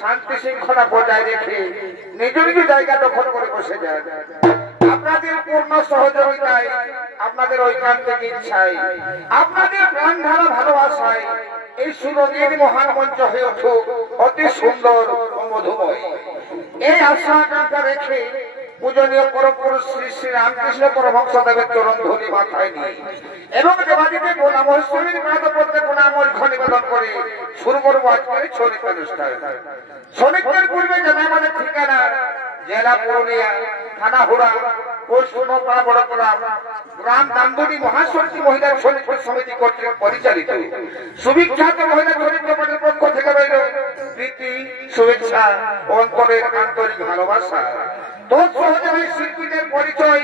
শান্তি শৃঙ্খলা বজায় রেখে নিজ নিজ জায়গা দখল করে বসে যায়। আপনাদের পূর্ণ সহযোগিতায়, আপনাদের ঐকান্তিক ইচ্ছায়, আপনাদের প্রাণ ঢালা ভালোবাসায় এই সুরঙ্গের মহান মঞ্চ হয়ে উঠুক অতি সুন্দর ও মধুময়। এই আশা আকাঙ্ক্ষা রেখে পূজনীয় পরম পুরুষ শ্রী শ্রী রামকৃষ্ণ পরমহংসদেবের চরণ ধূলি মাথায় নিয়ে এবং দেবাদিদেব গোলাম মহোৎসবের পাদপদ্মে প্রণামর্ঘ নিবেদন করে শুরু করবো আজকের ছড়িত অনুষ্ঠান। ছড়িতের পূর্বে জানা আমাদের ঠিকানা জেলা পুরুলিয়া, থানা হুড়া, পোস্ট নোপাড়া বড়পাড়া, গ্রাম দামদুনি মহাশক্তি মহিলা ছড়িত সমিতি কর্তৃক পরিচালিত। সুবিখ্যাত মহিলা ছড়িত পার্টির পক্ষ থেকে রইল প্রীতি, শুভেচ্ছা ও অন্তরের আন্তরিক ভালোবাসা। শিল্পীদের পরিচয়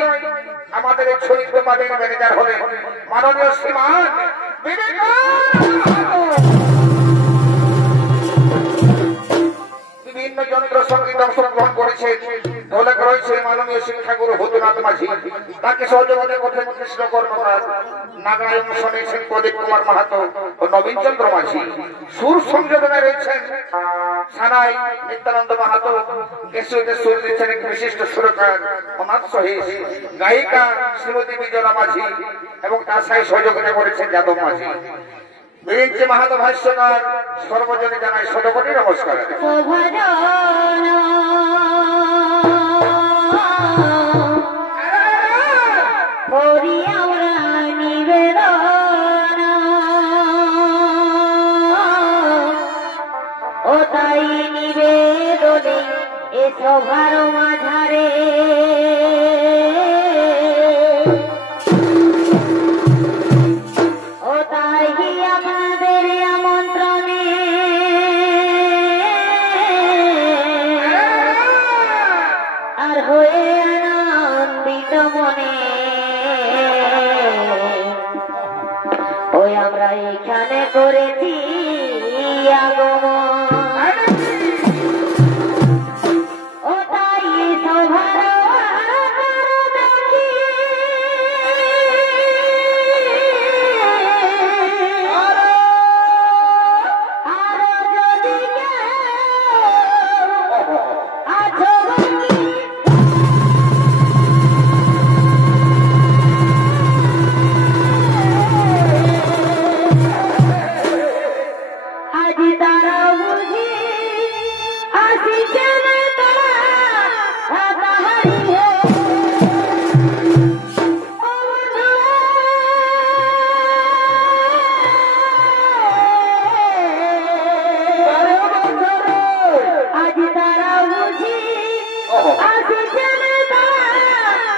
আমাদের এই ছড়িত পার্টির ম্যানেজার হলেন মাননীয় শ্রীমান বিভিন্ন যন্ত্র সঙ্গীত অংশগ্রহণ করেছেন। ঢোলক রয়েছে মাননীয় শিক্ষাগুরু ভূতনাথ মাঝি, তাকে সহযোগিতা করছেন কৃষ্ণ কর্মকার, নাগায় অংশ নিয়েছেন প্রদীপ কুমার মাহাতো ও নবীন চন্দ্র মাঝি। সুর সংযোজনে রয়েছেন সানাই নিত্যানন্দ মাহাতো, কেশিতে সুর দিচ্ছেন এক বিশিষ্ট সুরকার অনাথ সহিস, গায়িকা শ্রীমতী বিজয়া মাঝি এবং তার সাথে সহযোগিতা করেছেন যাদব মাঝি। বিরিঞ্চি মাহাতো ভাষ্যকার সর্বজনে জানাই শতকোটি নমস্কার। ও তাই নিবেদনে এ সভার মাঝারে আমরা এখানে করেছি আগমন। ও তাই সভার দেখি আরো যদি আছো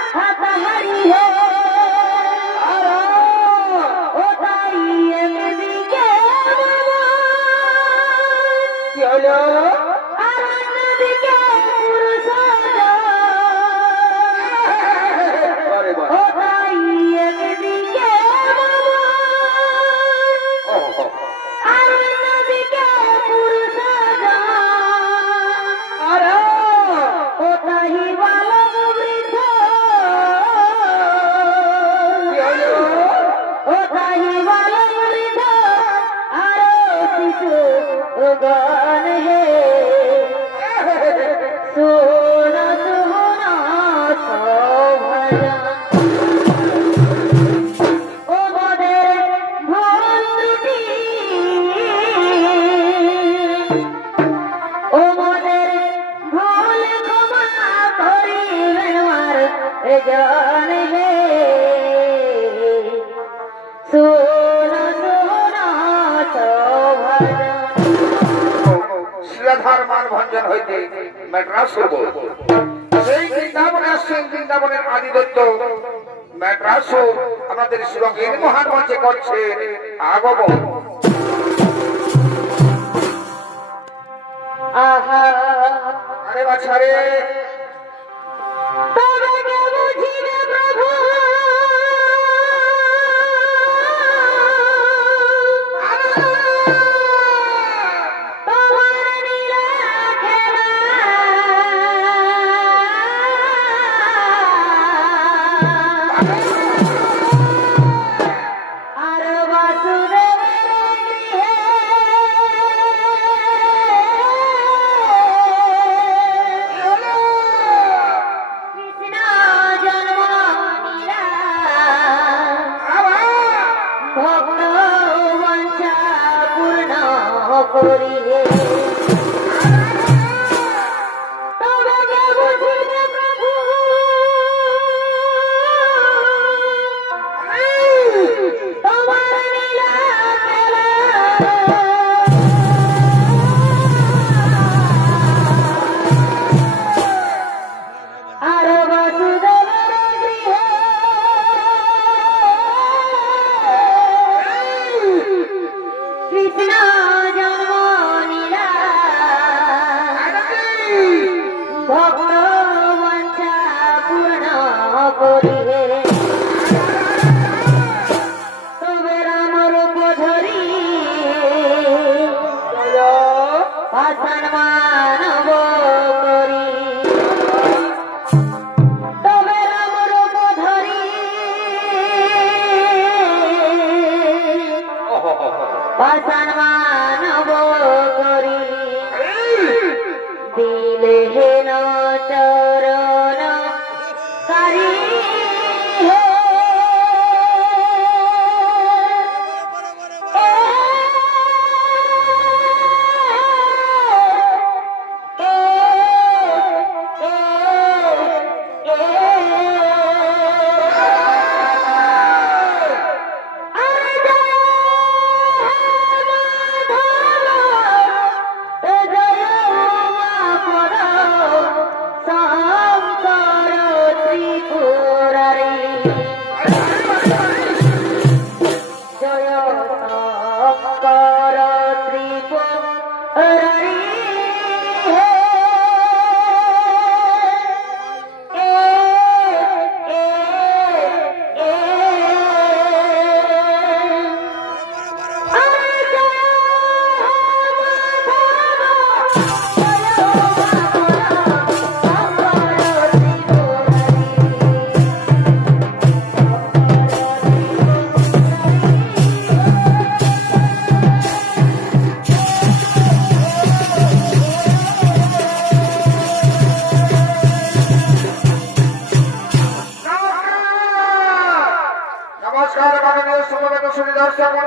শিলাধার মানভঞ্জন হইতে ম্যাড্রাস হব। সেই বৃন্দাবনে আসছেন বৃন্দাবনের আদি দত্ত। ম্যাড্রাস আমাদের সুরঙ্গের মহান মঞ্চে করছে আগমন। আরে বাছারে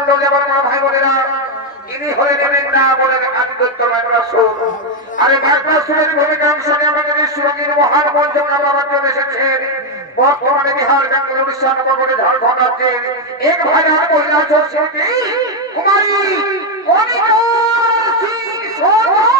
মন্ডলী আমার মা ভাই বোনেরা, ইনি হলেন না বলেন আদিদত্ত মাদ্রাসুর। আরে মাদ্রাসুরের ভূমিকা অংশে আমাদের সুরঙ্গীর মহান মঞ্চে আমার চলে এসেছেন বর্তমানে বিহার গাঙ্গুল উড়িষ্যা নবগঠে ঝাড়খণ্ড রাজ্যের এক ভাইরার মহিলা চর্চিতি কুমারী কণিকা সিং সরকার।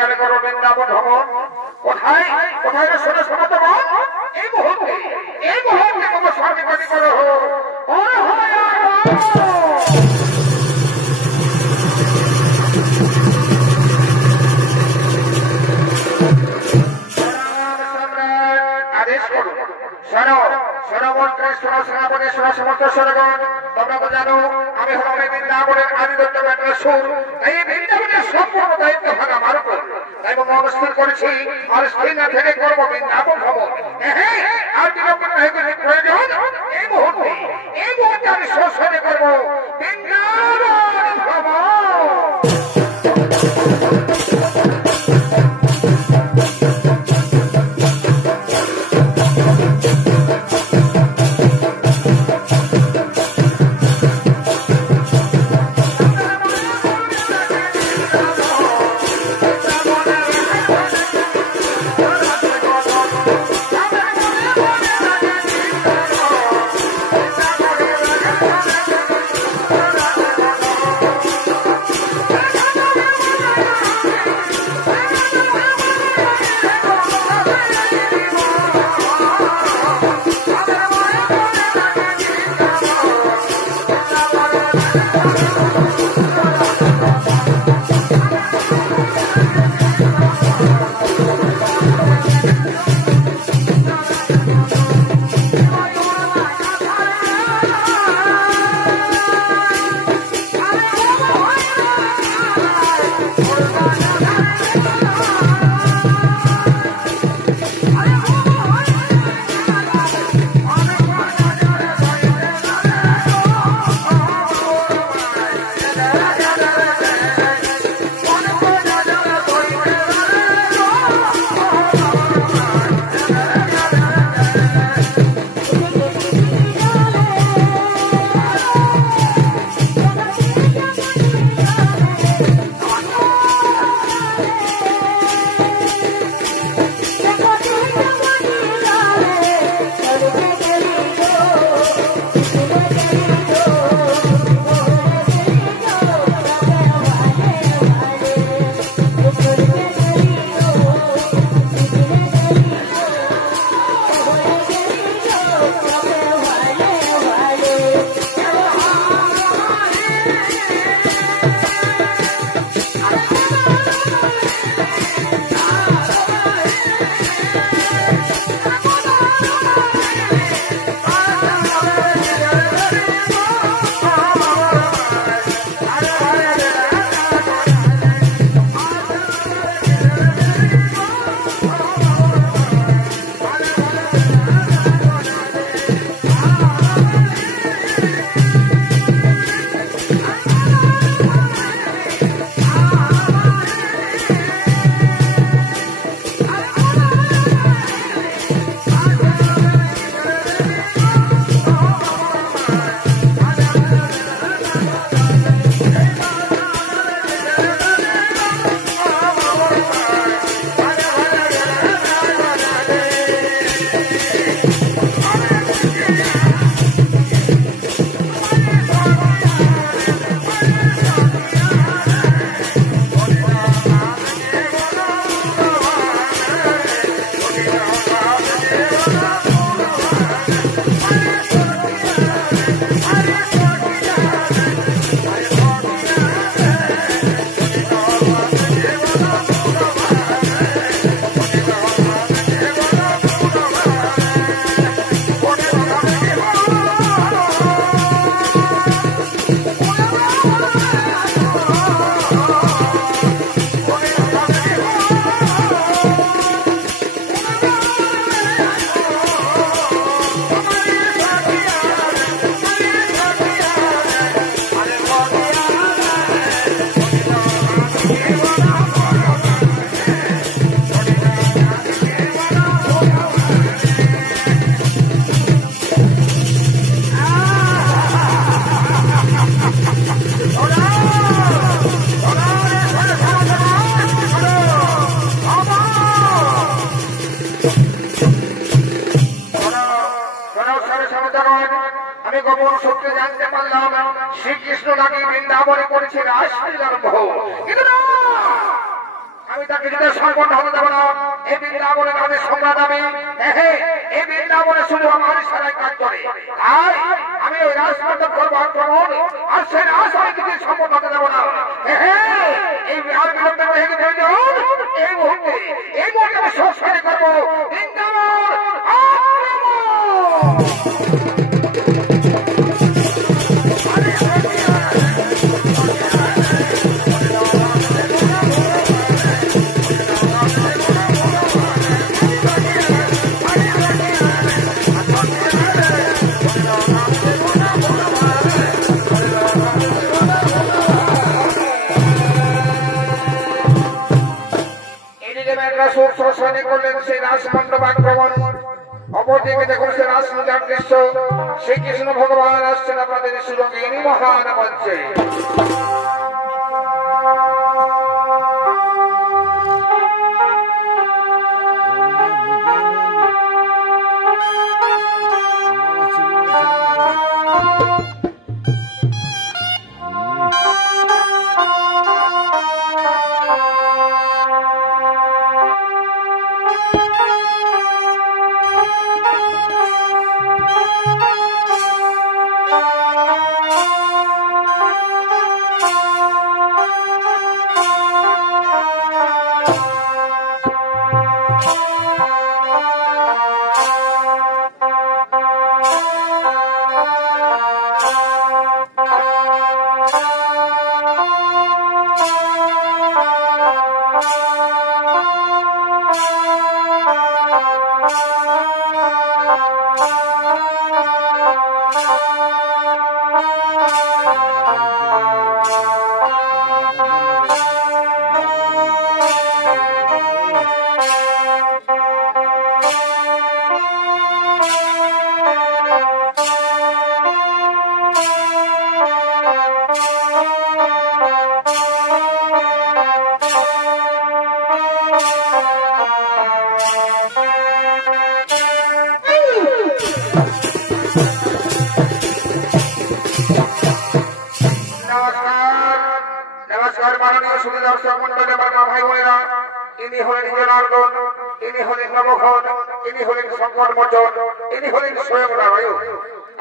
এখানে করো বৃন্দাবন ভ্রমণ। কোথায় কোথায় শোনো শোনো তো এই মুহূর্তে তোমার স্বামী পানি করো আদেশ করো। শোনো শোনো মন্ত্রে শোনো সেনাপতি শোনো সমস্ত স্বরগণ, তোমরা তো জানো আমি হলাম এই বৃন্দাবনের আদিদত্ত ব্যাটার সুর। এই বৃন্দাবনের সম্পূর্ণ দায়িত্ব ভাগ আমার উপর। তাই আমি অবস্থান করেছি আর স্থির না থেকে করবো বৃন্দাবন ভ্রমণ। আর বিলম্ব প্রয়োজন এই মুহূর্তে আমি সশরে করবো বৃন্দাবন ভ্রমণ। শ্রীকৃষ্ণ নাকি বৃন্দাবনে করেছে রাসলীলার মোহ, কিন্তু না, আমি তাকে যদি সম্পন্ন হতে দেবো না। এই বৃন্দাবনের নামে সম্রাট আমি, এই বৃন্দাবনে শুধু আমার সারাই কাজ করে। আর আমি ওই রাজপথ করবো আক্রমণ, আর সেই রাজ আমি কিছু সম্পন্ন হতে দেবো না। এই আর বিলম্বে ভেঙে প্রয়োজন এই মুহূর্তে আমি সংস্কার করবো বৃন্দাবন করলেন সেই রাজমণ্ডপ আক্রমণ। অপরদিকে দেখুন সে রাজপূজার দৃশ্য, শ্রীকৃষ্ণ ভগবান আসছেন আপনাদের সুরঙ্গে মহান মঞ্চে। ইনি হলেন জনার্দন, ইনি হলেন নবঘন, ইনি হলেন শঙ্কর মোচন, ইনি হলেন স্বয়ং নারায়ণ।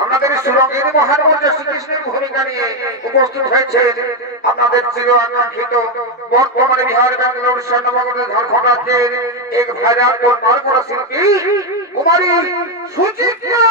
আমাদের সুরঙ্গের মহান মঞ্চ শ্রীকৃষ্ণের ভূমিকা নিয়ে উপস্থিত হয়েছেন আপনাদের চির আকাঙ্ক্ষিত বর্তমানে বিহার বেঙ্গালোর স্বর্ণমগরের ঝাড়খণ্ড রাজ্যের এক ভাইরাল ও মার্গরা শিল্পী কুমারী সুচিত্রা।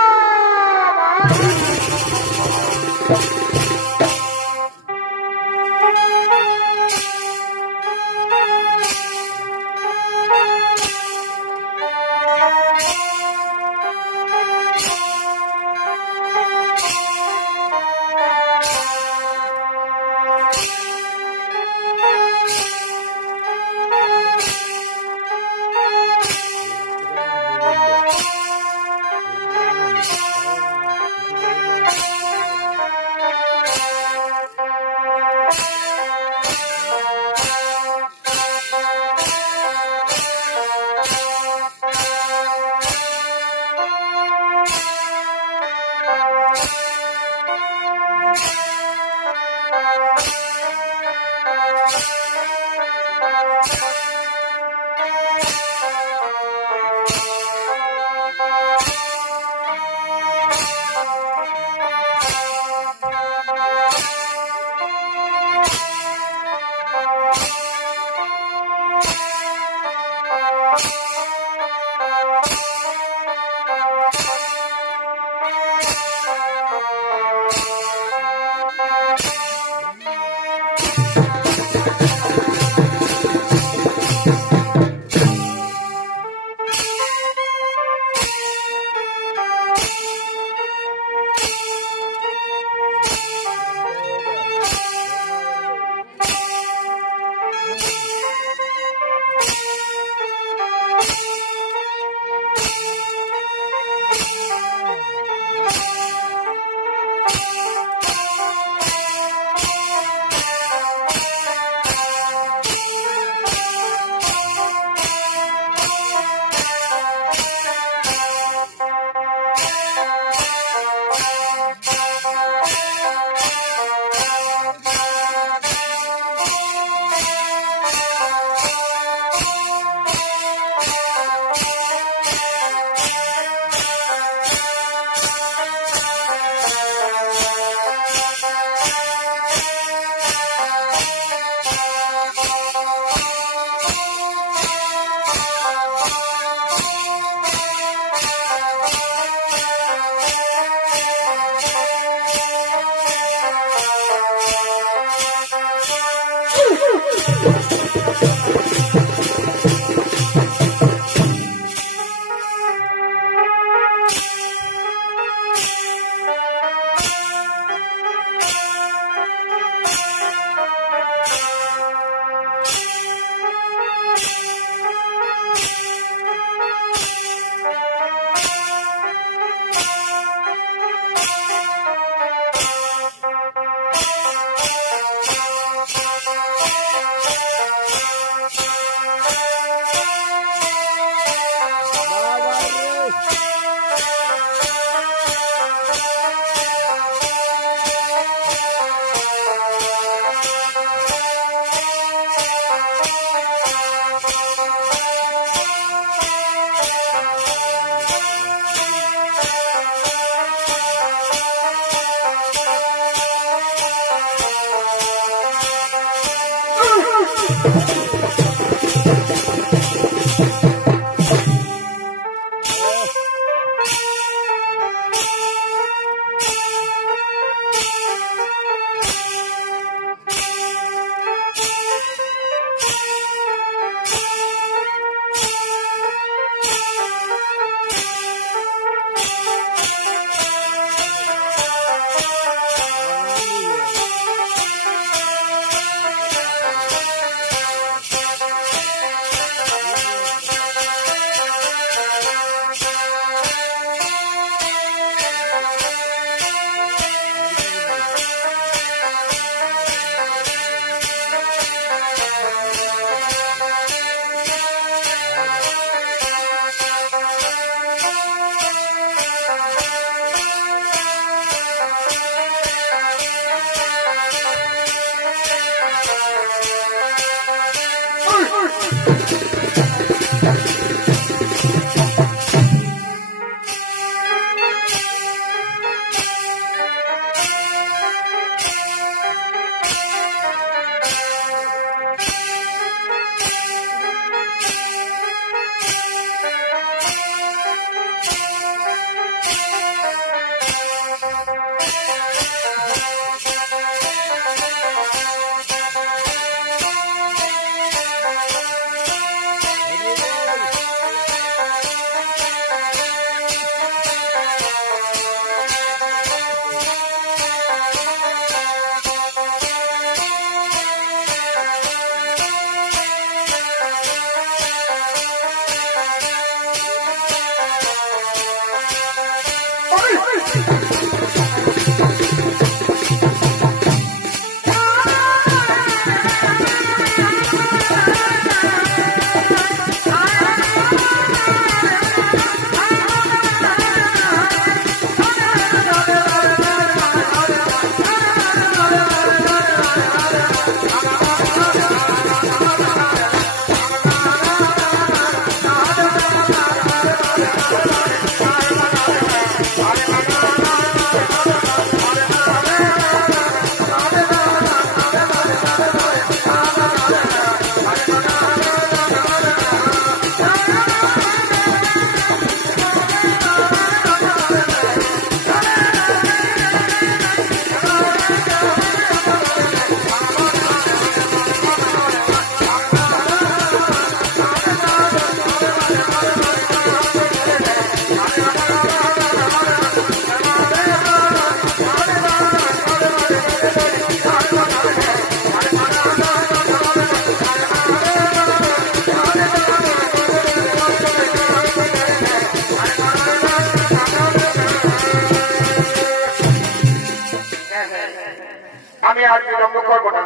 আমি আর বিলম্ব করবো না,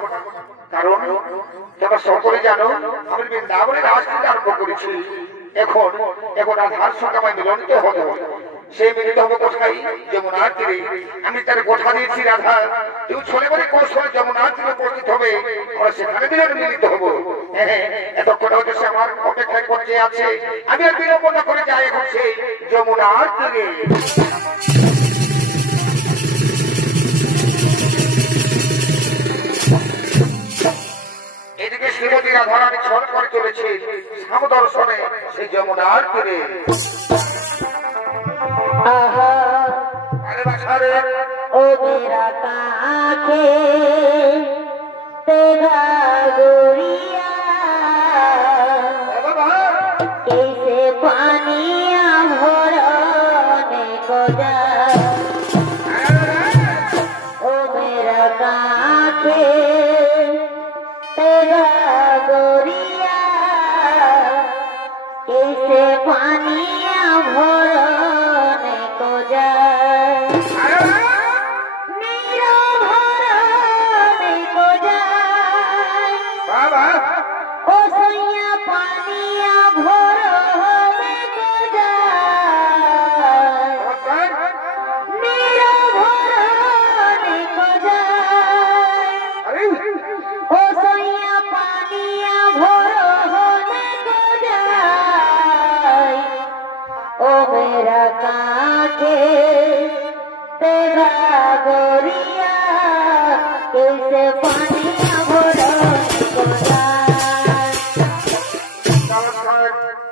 কারণ তোমরা সকলে জানো আমি বৃন্দাবনের রাজনীতি আরম্ভ করেছি। এখন আধার সঙ্গে আমার মিলন তো হতো, সেই মিলিত হবো কোথায়? যমুনার তীরে। আমি তার কথা দিয়েছি রাধা, তুমি ছোলে বলে কৌশলে যমুনার তীরে উপস্থিত হবে, আমরা সেখানে মিলিত হবো। এতক্ষণ হয়তো সে আমার অপেক্ষায় করতে আছে, আমি আর বিলম্ব না করে যাই এখন সেই যমুনার তীরে। এদিকে শ্রীমতী রাধারানী ছল করে চলেছে শ্যাম দর্শনে সেই যমুনার তীরে। अरे बसारे ओ मेरा काके तेरा गोरिया कैसे पानिया भरने को जा। ओ मेरा काके तेरा गोरिया कैसे पानिया भरने को जा।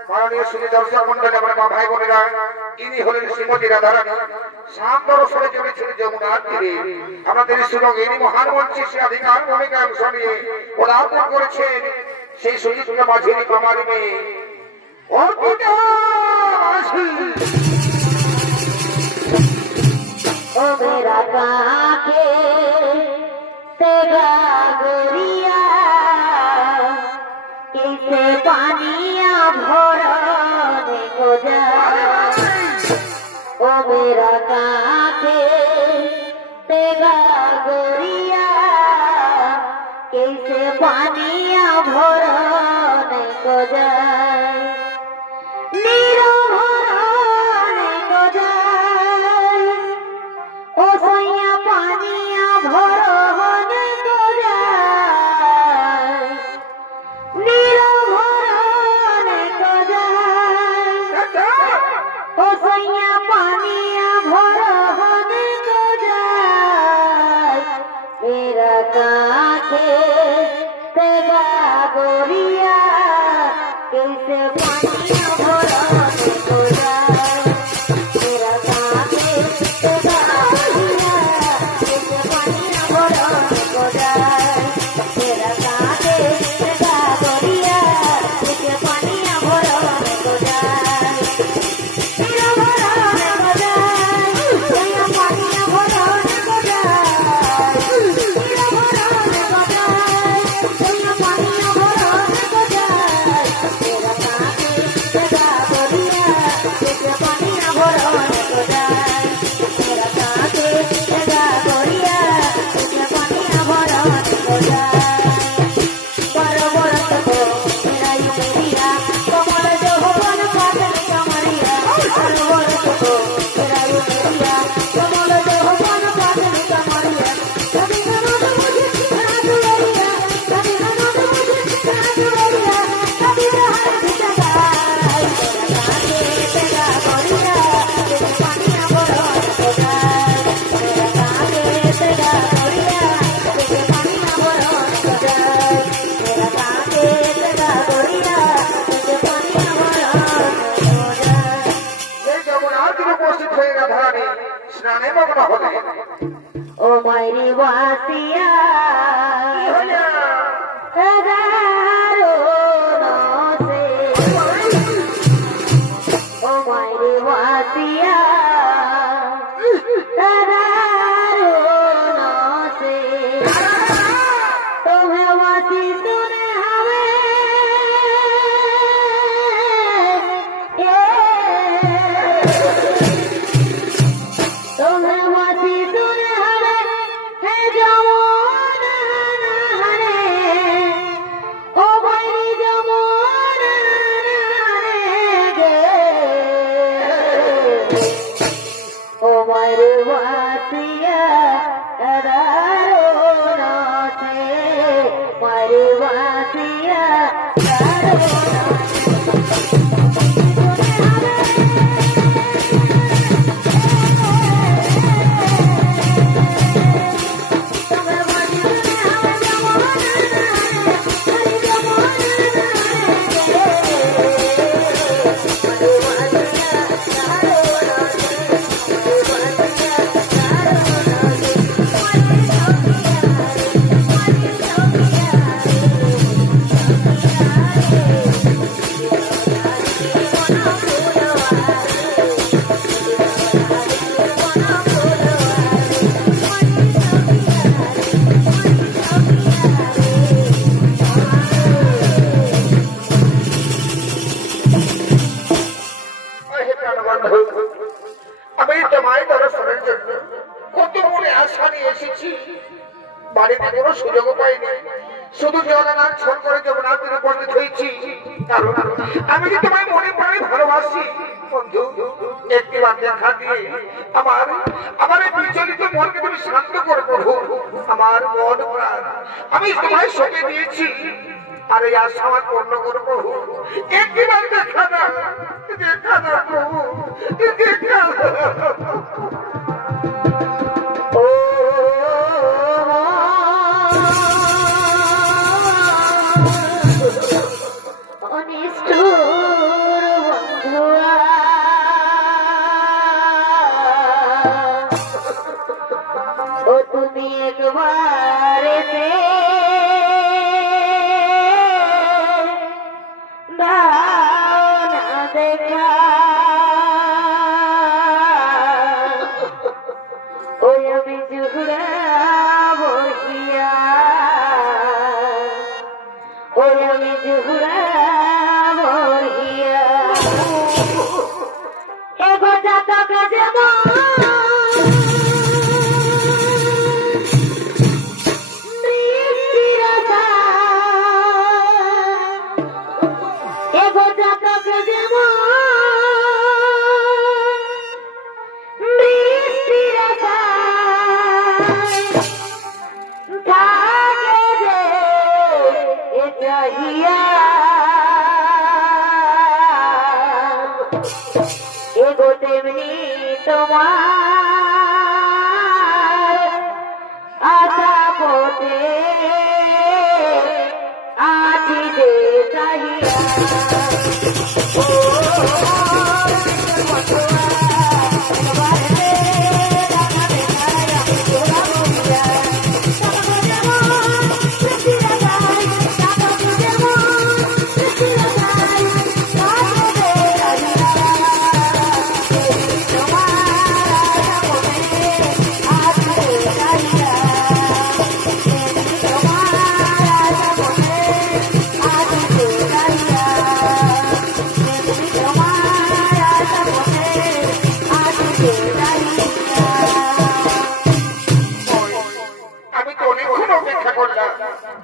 মাননীয় শ্রী দর্শক মন্ডলী আমার মা ভাই বোনেরা, ইনি হলেন শ্রীমতী রাধারানী। শাম দর্শনে চলেছেন যমুনার তীরে। আমাদের সুযোগ ইনি মহান মঞ্চে সে অধিকার ভূমিকা অংশ নিয়ে পদার্পণ করেছেন সেই সুযোগকে মাঝেরই কামারি মেয়ে অর্পিতা মাঝি। ओ मेरा काके तेरा गोरिया कैसे पानिया भरने को जा। ओ मेरा काके तेरा गोरिया कैसे पानिया भरने को जा। नीरो भरने को जा। ओ सैया पानिया भरने को जाए। नीरो भरने को जाए। ओ सैया पानिया भरने को जाए। मेरा काके तेरा गोरिया कैसे पानिया भरने को जाए। मेरा काके तेरा ओ मायरी वासिया हजारो से। ओ मायरी वासिया हजारो से। तुम्हें वासी सुने हमें तुम्हें वासी सुने हमें है जमुना नहरे। ओ भाई जमुना नहरे गे। ओ मायरे वासिया अदारो से। मायरे वासिया अदारो আমি তোমায় দর্শনের জন্য কত মনে আশা নিয়ে এসেছি, বাড়িতে কোনো সুযোগ পাইনি। শুধু জগন্নাথ ছোট করে জগন্নাথের উপস্থিত হয়েছি, কারণ আমি যে তোমায় মনে প্রাণে ভালোবাসি। বন্ধু, একটিবার দেখা দিয়ে আমার এই বিচলিত মনকে তুমি শান্ত করে প্রভু। আমার মন প্রাণ আমি তোমায় সঁপে দিয়েছি, আর এই আশা আমার পূর্ণ করো প্রভু। একটিবার দেখা না, দেখা না প্রভু, দেখা। অনিষ্ঠ দেখা ওই আমি জুহুরা বহিয়া ওই আমি জুহুরা বহিয়া এগো জাতক যেমন এগো তেমনি তোমার আশা পথে আছি যে চাহিয়া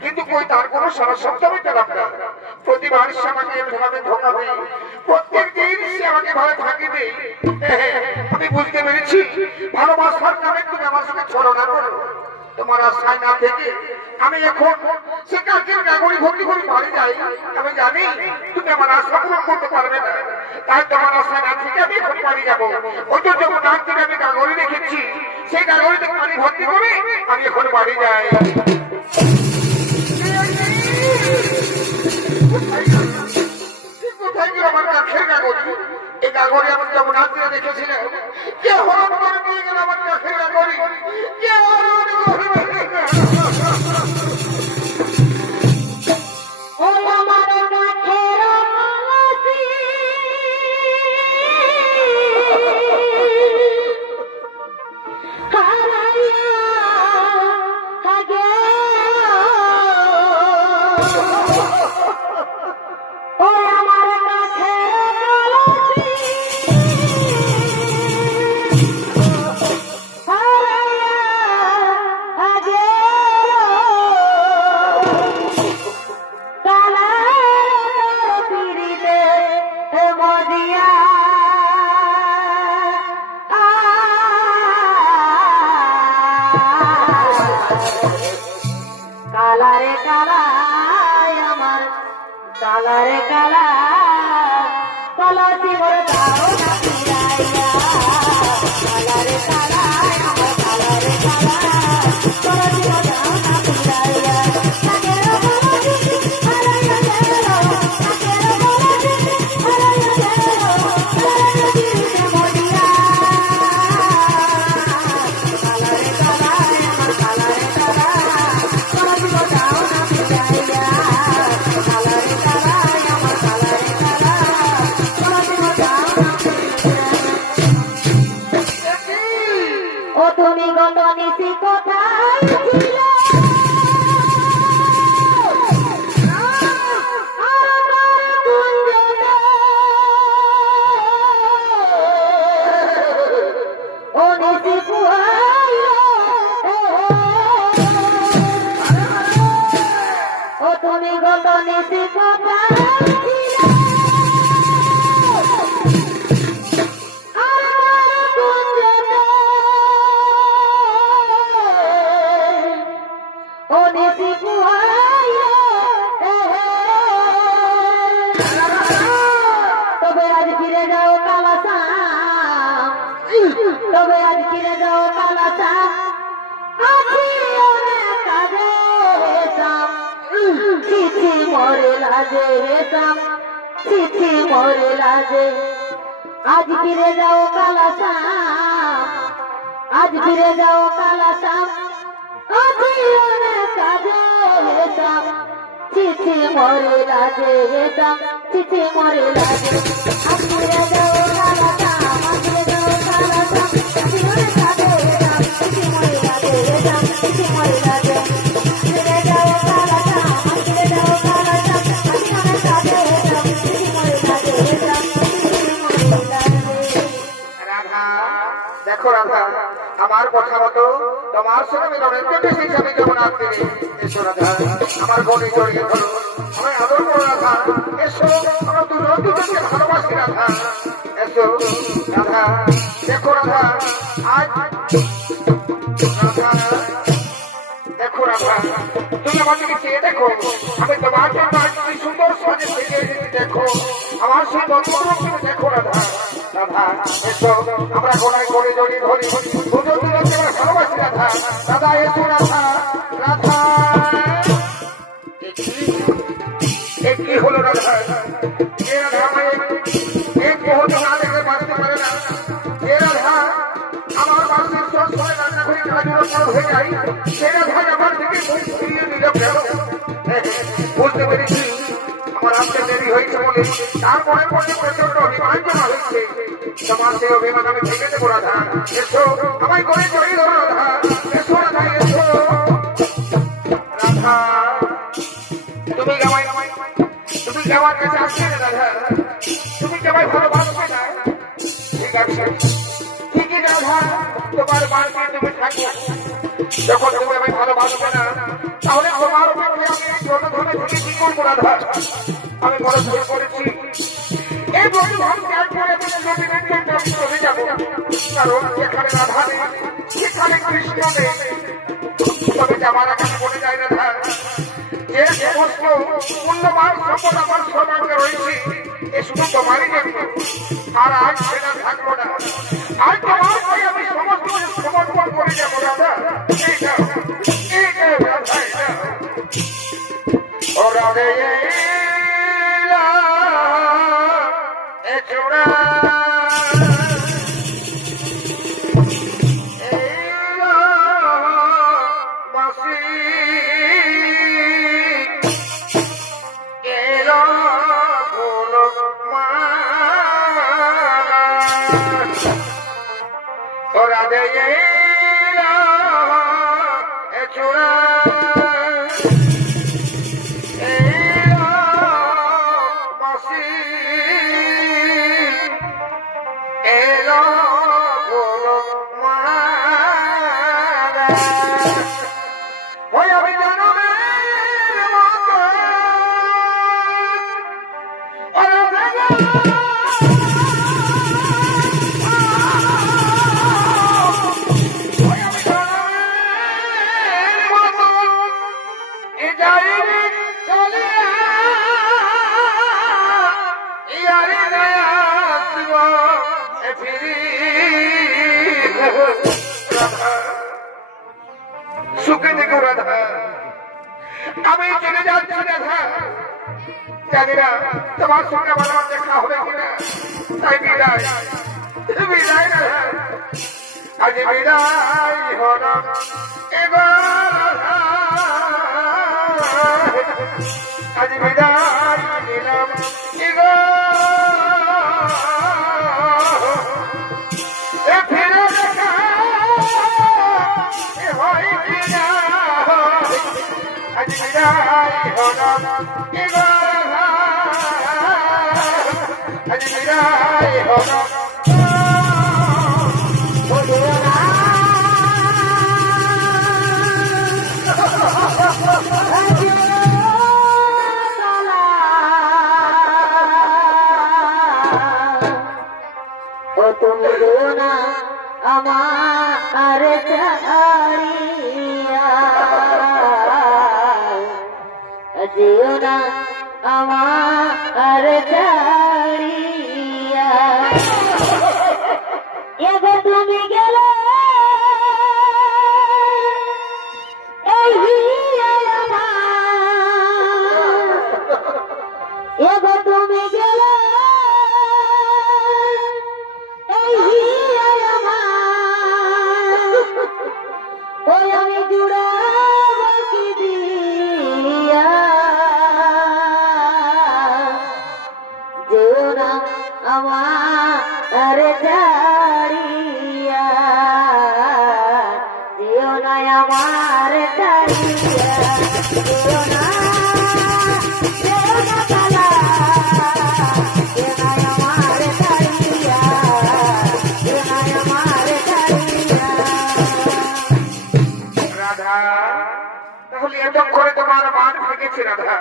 কিন্তু কই তার কোনো সারা শব্দ আমি পেলাম না। প্রতিবার সে আমাকে এভাবে ধোকাবে, প্রত্যেক দিন সে আমাকে ভালো থাকিবে। আমি বুঝতে পেরেছি ভালোবাসার নামে তুমি আমার সঙ্গে ছলনা করো। তোমার আশায় না থেকে আমি এখন সে কাজের নাগরিক ভর্তি করে বাড়ি যাই। আমি জানি তুমি আমার আশা পূরণ করতে পারবে না, তাই তোমার আশায় না থেকে আমি এখন বাড়ি যাবো। ওই তো যখন নাক থেকে আমি কাগরি রেখেছি, সেই কাগরি থেকে পানি ভর্তি করে আমি এখন বাড়ি যাই। কোথায় গেল আমার কাছের কাগজ? এই কাগরে আমার যেমন হাত দিয়ে রেখেছিলাম, কে হরণ করে নিয়ে গেল আমার কাছের কাগরি? কে হরণ করে? কালারে কালায় আমার কালারে কালা কলসি ভরে দাও না ফিরাইয়া কালারে কালায় আমার কালারে কালা কলসি ভরে দাও না ফিরাইয়া কাকের কলসি হারাইয়া গেল কাকের কলসি হারাইয়া গেল কালারে দিতে মরিয়া কালারে কালায় আমার কালারে কালা কলসি ভরে দাও না ফিরাইয়া কালারে কালায় আমার কালারে কালা কলসি ভরে দাও না ফিরাইয়া ও তুমি গত নিশি কোথায় ছিলে ও নিশি ও তুমি গত নিশি কোথায় তবে আজ ফিরে যাও কালাসাম, তবে আজ ফিরে যাও কালাসাম, আছি অনেক কাজে হেসাম, চিঠি মরে লাজে হেসাম, চিঠি মরে লাজে। আজ ফিরে যাও কালাসাম, আজ ফিরে যাও কালাসাম, আছি অনেক কাজে হেসাম, চিঠি মরে লাজে হেসাম, চিঠি মরে লাজে। দেখো রাধা, আমার কথা মতো তোমার সঙ্গে মিলনের বেশি আমি যেমন আসতে এসো রাধা, আমার গণে জড়িয়ে ধরো, আমি আদর করো রাধা, এসো আমরা দুজনকে ভালোবাসি রাধা, এসো রাধা। দেখো রাধা, আজ রাধা, দেখো রাধা, তুমি আমার দিকে চেয়ে দেখো, আমি তোমার জন্য আজ কি সুন্দর সাজে থেকে দেখো, আমার সেই বন্ধুগুলো দেখো রাধা। রাধা এসো আমরা গোড়ায় গড়ে জড়িয়ে ধরি, দুজন দুজনকে ভালোবাসি রাধা। রাধা এসো রাধা, রাধা কি হলো রাধা? এ রাধা আমায় এক মুহূর্ত না দেখলে বাঁচতে পারে না। এ রাধা আমার বাসির সবসময় রান্না করে কাজের হয়ে যায়, সে রাধা আমার থেকে মুখ ফিরিয়ে নিল কেন? বুঝতে পেরেছি আমার আসতে দেরি হয়েছে বলে, তারপরে পরে প্রচন্ড অভিমান জমা হয়েছে। তোমার সেই অভিমান আমি ভেঙে দেবো রাধা। এসো আমায় করে জড়িয়ে ধরো রাধা, এসো রাধা এসো রাধা। তুমি আমার কাছে আসবে না রাধা, তুমি কি আমায় ভালোবাসবে না? ঠিক আছে, ঠিকই রাধা, তোমার বাড়িতে তুমি থাকো। যখন তুমি আমায় ভালোবাসবে না, তাহলে তোমার উপরে আমি জনধনে থেকে কি করবো রাধা? আমি বড় ভুল করেছি। এই বন্ধু ভাব ত্যাগ করে আমি চলে যাবো, কারণ যেখানে রাধা নেই সেখানে কৃষ্ণ নেই। তবে যাবার আগে মনে যায় রাধা, যে সমস্ত মূল্যবান সম্পদ আমার সর্বাঙ্গে রয়েছে এ শুধু তোমারই জন্য, আর আজ সেটা থাকবো না। আজ তোমার ভাই আমি সমস্ত সমর্পণ করে যাবো রাধা। রাধা ও রাধে চূড়া বাসি এরা বলো ও রাধে চূড়া সুখে দেখো রাধা, আমি চলে যাচ্ছি রাধা। জানি না তোমার সঙ্গে আমার দেখা হবে কিনা, তাই বিদায় বিদায় রাধা, আজ বিদায় হল এবার, আজ বিদায় নিলাম এবার। আজ বিদায় হলাম এবার, আজ বিদায় হলাম। ও তুমি না আমার চারিয়া, যেও না আমার চারিয়া, এবার তুমি গেলে এই এবার তুমি গেলে ওই আমি জুড়াবো কি দিয়া, যে না আমার ছাড়িয়া, যেও না আমার ছাড়িয়া, যেও না, যেও না কালা, যেও না আমার ছাড়িয়া, যেও না আমার ছাড়িয়া। রাধা, তাহলে এত করে তোমার মান ভেঙেছে রাধা।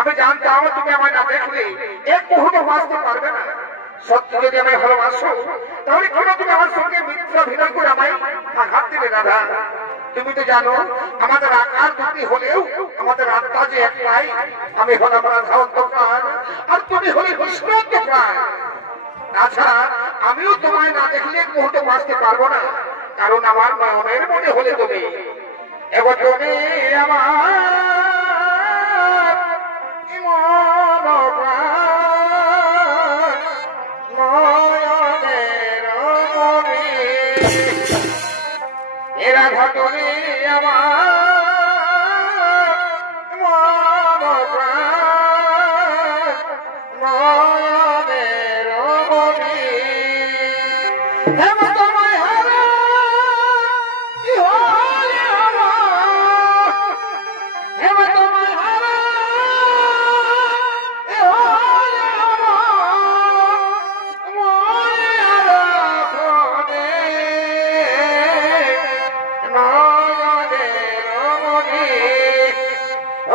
আমি জানতাম তুমি আমায় না দেখলে এক মুহূর্ত বাঁচতে পারবে না। সত্যি যদি আমি ভালোবাসো তাহলে কেন তুমি আমার সঙ্গে মিথ্যা অভিনয় করে আমায় আঘাত দিলে রাধা? তুমি তো জানো আমাদের আকার দুটি হলেও আমাদের আত্মা যে একটাই। আমি হলাম রাধা অন্তঃপ্রাণ আর তুমি হলে বিষ্ণু অন্তঃপ্রাণ। তাছাড়া আমিও তোমায় না দেখলে এক মুহূর্ত বাঁচতে পারবো না, কারণ আমার নয়নের মনে হলে তুমি। এবার তুমি আমার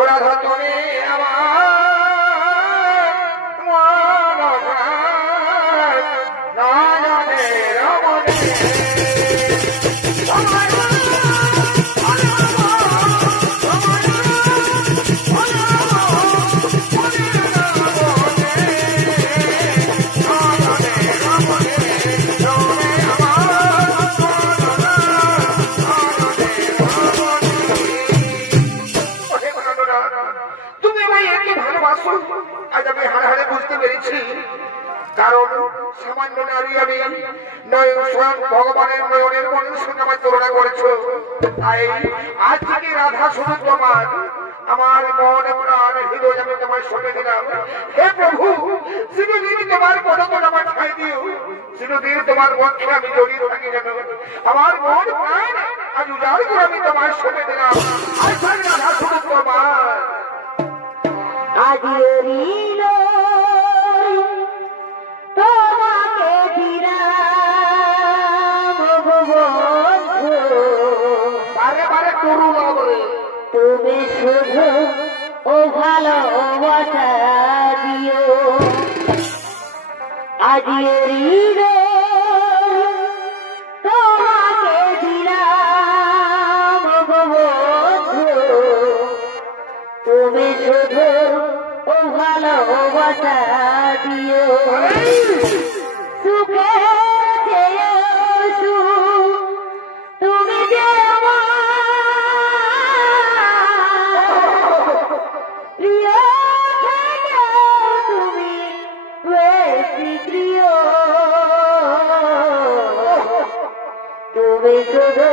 রাধা, তুমি আজ আমি হাড়ে হাড়ে বুঝতে পেরেছি। কারণ সামান্য নারী আমি নয়, স্বয়ং ভগবানের নয়নের মনের সঙ্গে আমার তুলনা করেছো। তাই আজ থেকে রাধা শুধু তোমার, আমার মন প্রাণ হৃদয় আমি তোমায় সঁপে দিলাম। হে প্রভু, চিরদিন তোমার পদতল আমার ঠাই দিও, চিরদিন তোমার বক্ষে আমি জড়িয়ে থাকি যেন। আমার মন প্রাণ আজ উজাড় করে আমি তোমায় সঁপে দিলাম। আজ থেকে রাধা শুধু তোমার। আজিরিল তোমাকে দিলাম বন্ধু, বারে বারে করু লাগবে, তুমি শুধু ও ভালোবাসা দিও। আজিরিল তোমাকে দিলাম বন্ধু, তুমি শুধু ও ভালোবাসা দিও। সুখে তুমি যে আমার প্রিয়, তুমি বেশি প্রিয়, তুমি শুধু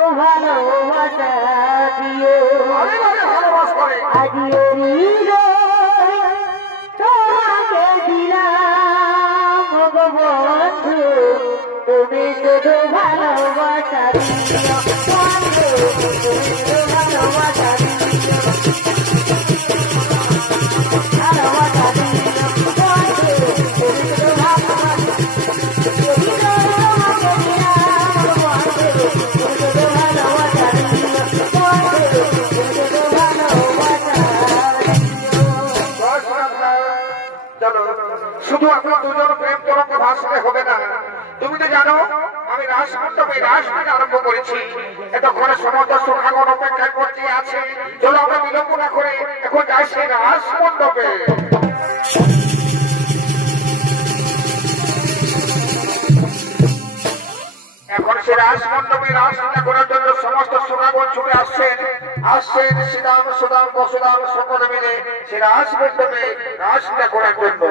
ও ভালোবাসা দিও। আজিও তোমাকে দিলাম বন্ধু, তুমি শুধু ভালোবাসা দিও বন্ধু, তুমি শুধু ভালোবাসা দিও, ভালোবাসা দিও বন্ধু, তুমি শুধু ভালোবাসা দিও। তোমাকে দিলাম বন্ধু, তুমি শুধু ভালোবাসা দিও বন্ধু, তুমি শুধু ভালোবাসা চলো, শুধু আপনার দুজন প্রেম তরঙ্গ ভাসলে হবে না। তুমি তো জানো আমি রাসমণ্ডপে রাসলীলা আরম্ভ করেছি। এতক্ষণে সমস্ত সুখাগণ অপেক্ষা করতে আছে। চলো আমরা বিলম্ব না করে এখন যাই সেই রাসমণ্ডপে। এখন সে রাসমণ্ডপে রাসলীলা করার জন্য সমস্ত সুখাগণ ছুটে আসছেন। আসছেন শ্রীরাম সুদাম বসুদাম সকলে মিলে সে রাসমণ্ডপে রাসলীলা করার জন্য।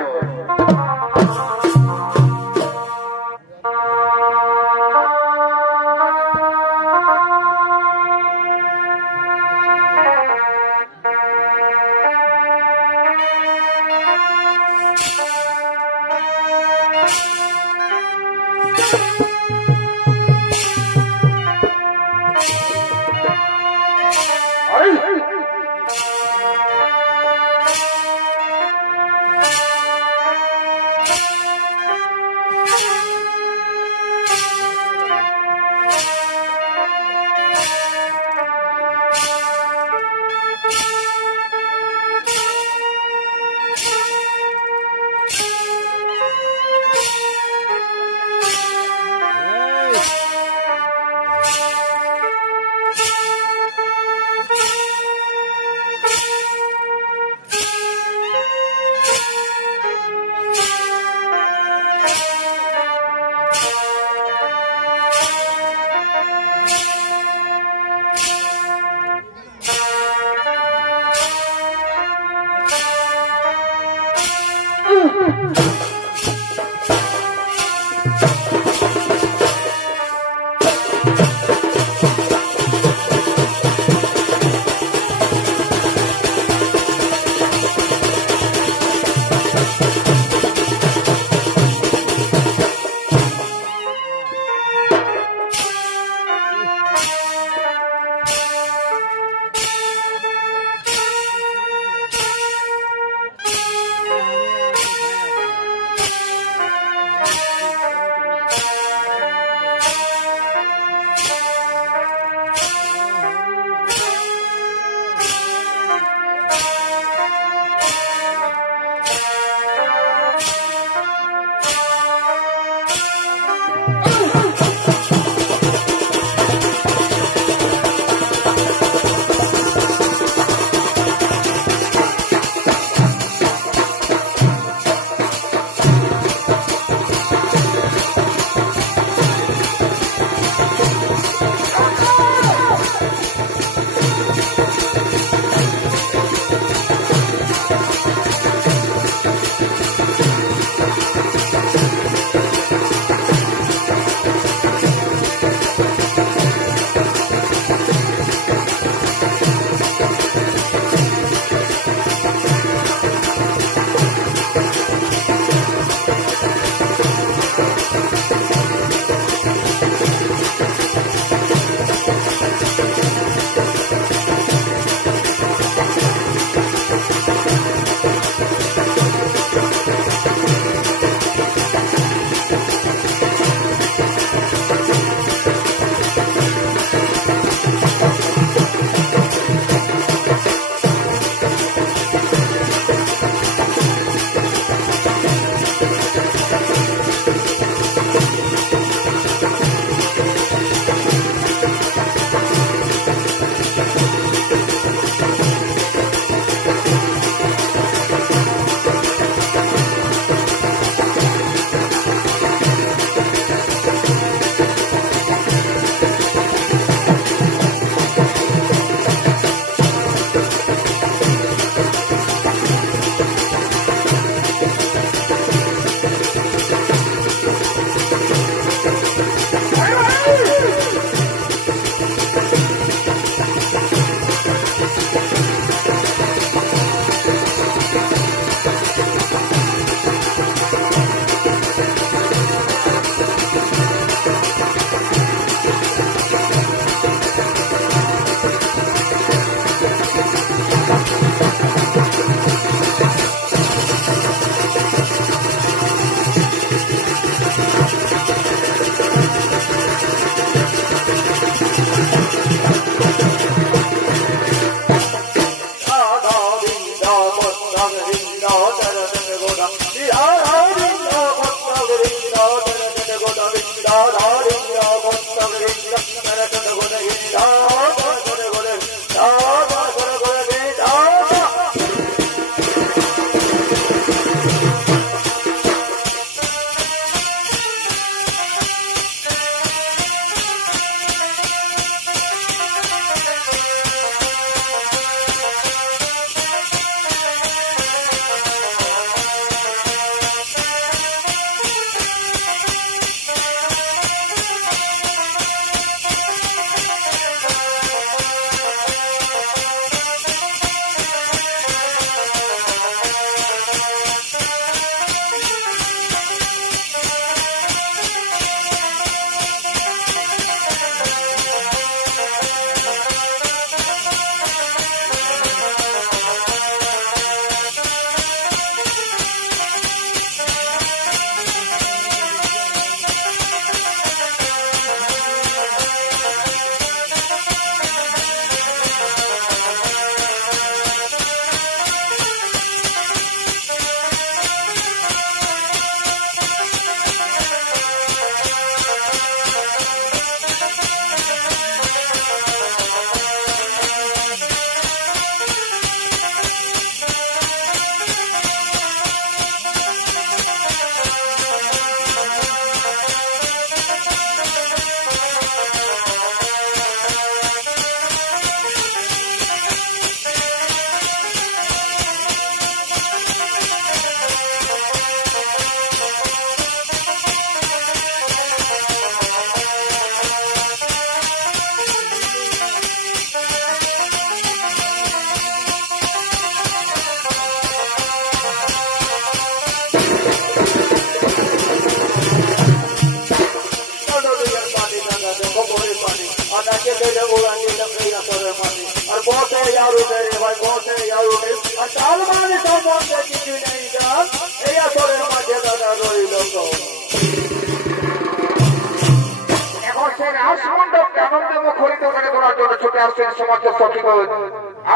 এখন সেই রাসমণ্ডপকে আনন্দে মুখরিত করে তোলার জন্য ছুটে আসছেন সমস্ত সখীগণ।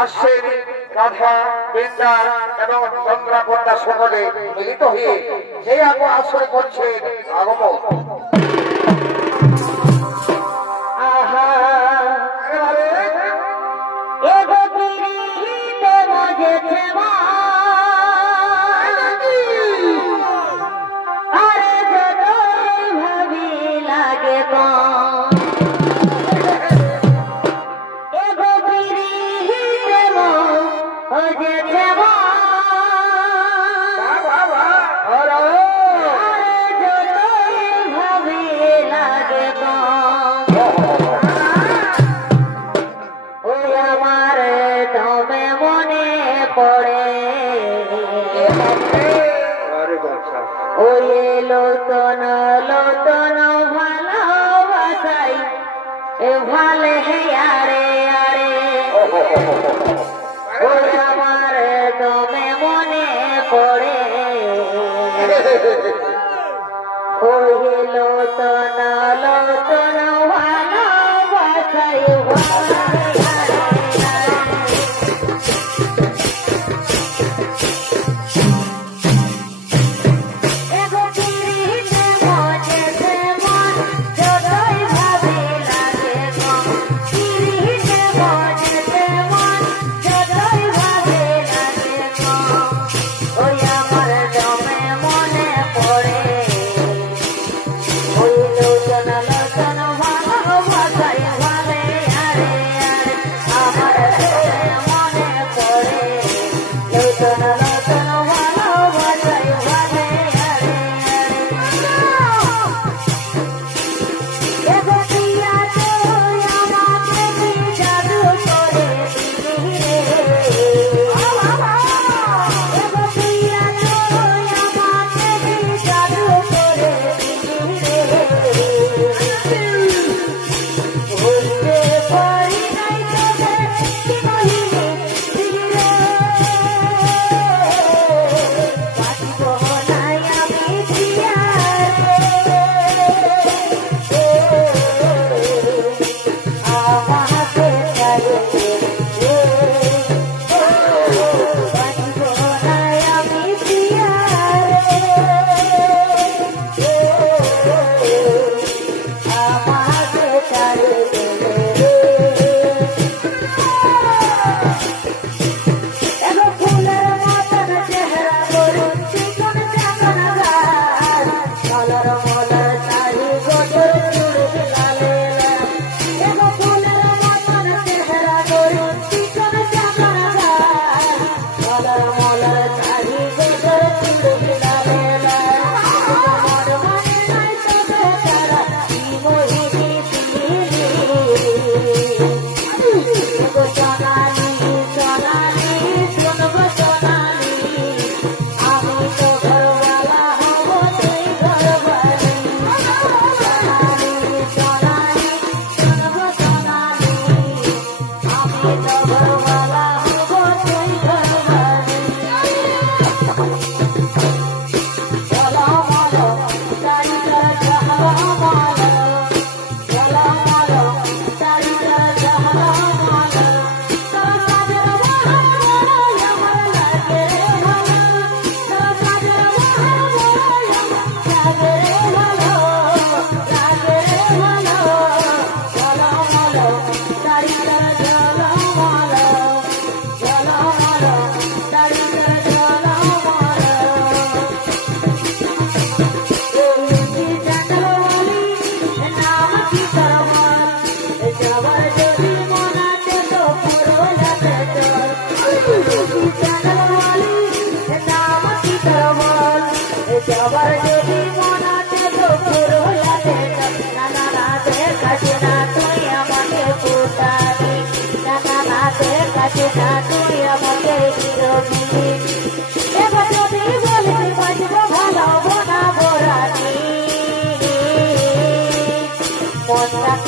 আসছেন রাধা, বৃন্দা এবং চন্দ্রাপর্দা সকলে মিলিত হয়ে সেই আসরে করছেন আগমন। Monta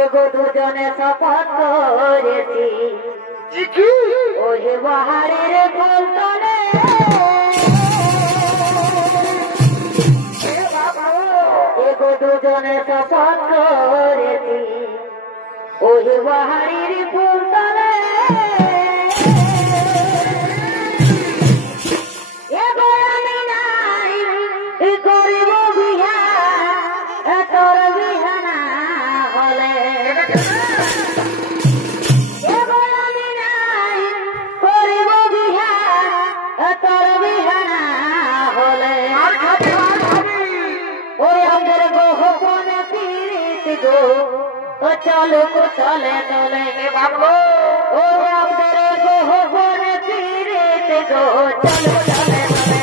এগো দুজনে শপথ করেছি ওই বাহারের ফুল তলে এগো দুজনে শপথ করেছি ওই বাহারের ফুল তলে এগো আমি নাই করিব বিহা তোর বিহানা হলে এগো আমি নাই করিব বিহা তোর বিহানা হলে ওই আমাদের গোহবনে পীড়িত গো ও চলো গো চলে চলে বাবলো ওই আমাদের গোহবনে পীড়িত গো চলো চলে চলে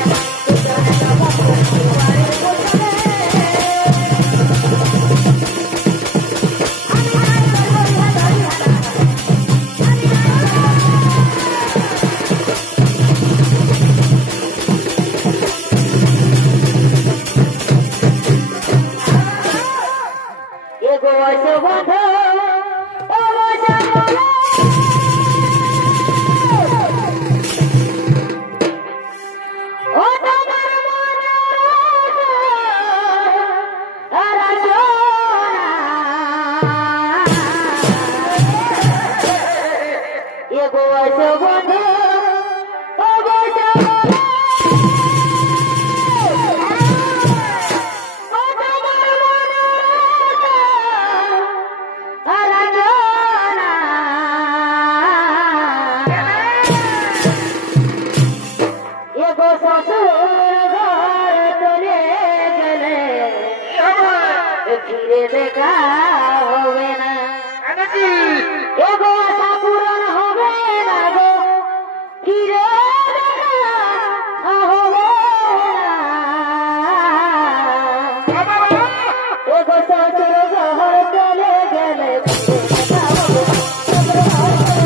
এগো আসো বন্ধু ও বাজা ও তোমার মনে এগো আসো বন্ধু ও বাজা এগো শ্বশুর ঘর চলে গেলে ফিরে দেখা হবে না এগো আশা পূরণ হবে না গো ফিরে দেখা হবে না এগো শ্বশুর ঘর চলে গেলে ফিরে দেখা হবে না।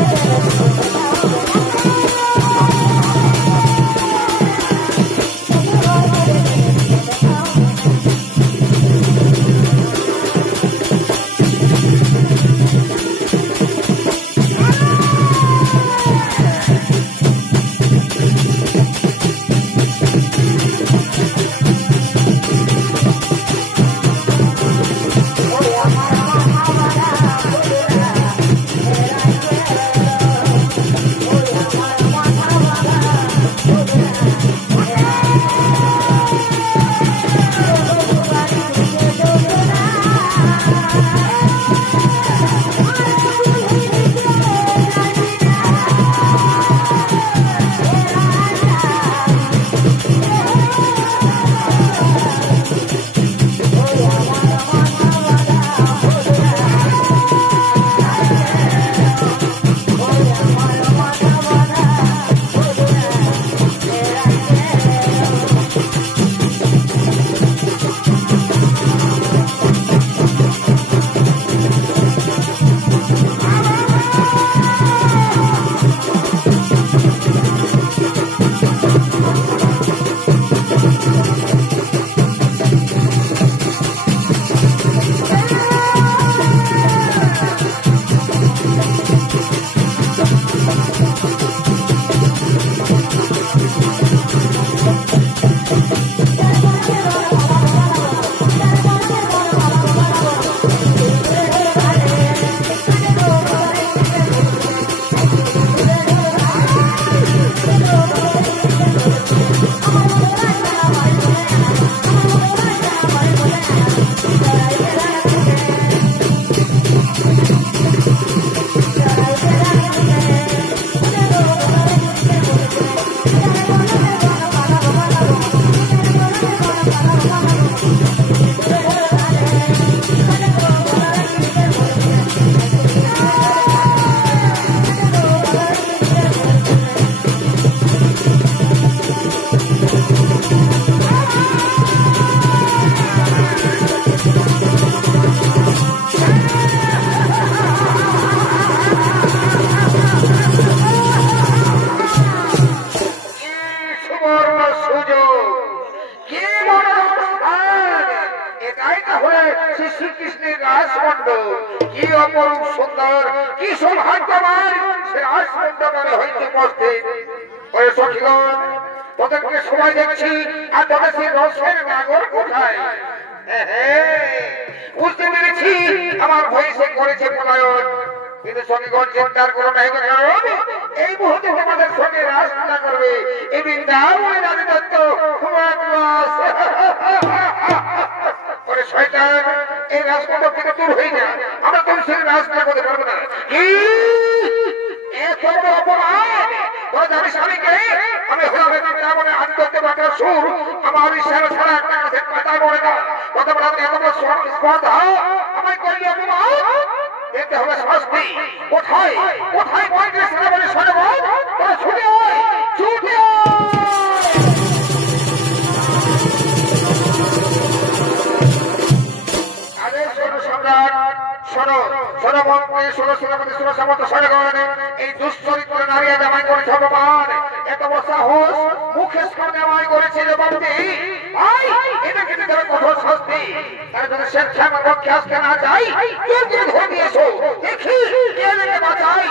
দেখেছি শ্রীকৃষ্ণের রাসমণ্ড কি অপরূপ সুন্দর, কি সৌভাগ্যবান সে রাসমণ্ডলে হইতে উপস্থিত। ওই সখীগণ তোদেরকে সময় দেখছি, আর তোদের সেই রসের নাগর কোথায়? বুঝতে পেরেছি আমার ভয়ে করেছে পলায়ন, কিন্তু সখীগণ চিন্তার কোনো নাই, এই মুহূর্তে তোমাদের সঙ্গে রাসলীলা করবে এই বৃন্দাবনের আদিদত্ত ওরে শয়তান, এই রাজপথ থেকে দূর হয়ে যায়, আমরা তোর সঙ্গে রাসলীলা করতে পারবো না। এত বড় অপরাধ, তোরা জানিস আমি কে? আমি হলাম বৃন্দাবনের আদিদত্ত বাটা সুর, আমার ঈশ্বর ছাড়া একটা গাছের পাতা পড়ে না, কত বড় এত বড় স্পর্ধা আমায় করলি অপমান, দেখতে হবে শাস্তি। কোথায় কোথায় বলতে সেনাবাহিনী সৈন্যগণ, তোরা ছুটে আয়, ছুটে আয়। আরে শোনো সম্রাট, শোনো শোনো মন্ত্রী, শোনো সেনাপতি, শোনো সমস্ত সৈন্যগণ, এই দুশ্চরিত্র নারী জামাই করেছে অপমান, এত বড় সাহস মুখে জামাই করেছে যে বাবুদি ভাই, এটা কিন্তু তারা কঠোর শাস্তি। তারা যদি স্বেচ্ছায় আমার পক্ষে আসতে না চাই, কেউ ধরে নিয়ে এসো, দেখি কে লেগে বাঁচাই।